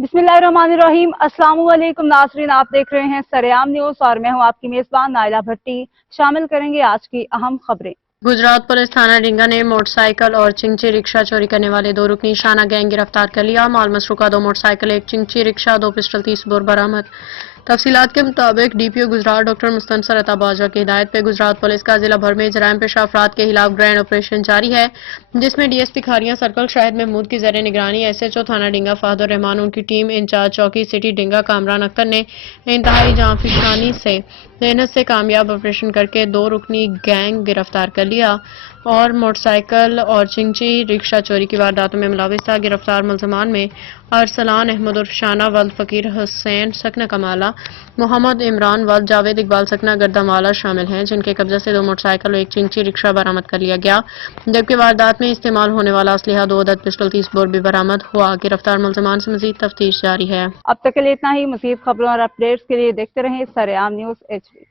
बिस्मिल्लाहिर्रहमानिर्रहीम। अस्सलाम वालेकुम नाज़रीन, आप देख रहे हैं सरेआम न्यूज़ और मैं हूं आपकी मेज़बान नाइला भट्टी। शामिल करेंगे आज की अहम खबरें। गुजरात पुलिस थाना डिंगा ने मोटरसाइकिल और चिंची रिक्शा चोरी करने वाले दो रुकनी शाना गैंग गिरफ्तार कर लिया। माल मसरूका 2 मोटरसाइकिल, 1 चिंची रिक्शा, 2 पिस्टल 30 बोर बरामद। तफसीलात के मुताबिक डीपीओ गुजरात डॉक्टर मुस्तनसर अता बाजवा की हिदायत पे गुजरात पुलिस का जिला भर में जराइम पेशा अफराद के खिलाफ ग्रैंड ऑपरेशन जारी है, जिसमें डीएसपी खारियां सर्कल शाहिद महमूद की ज़र निगरानी एसएचओ थाना डिंगा फहद रहमान, उनकी टीम इंचार्ज चौकी सिटी डिंगा कामरान अख्तर ने इंतहाई जांफिशानी से मेहनत से कामयाब ऑपरेशन करके 2 रुकनी गैंग गिरफ्तार कर लिया और मोटरसाइकिल और चिंची रिक्शा चोरी की वारदातों में मुलविस था। गिरफ्तार मुलजमान में अरसलान अहमद उर्फ शाना वल्द फकीर हुसैन सकना कमाला, मोहम्मद इमरान वल्द जावेद इकबाल सकना गर्दामाला शामिल हैं, जिनके कब्जे से 2 मोटरसाइकिल और 1 चिंची रिक्शा बरामद कर लिया गया, जबकि वारदात में इस्तेमाल होने वाला असलहा 2 अदद पिस्टल 30 बोर भी बरामद हुआ। गिरफ्तार मुलजमान से मजीद तफ्तीश जारी है। अब तक के लिए इतना ही। मज़ीद खबरों और अपडेट्स के लिए देखते रहें सरेआम न्यूज़ HD।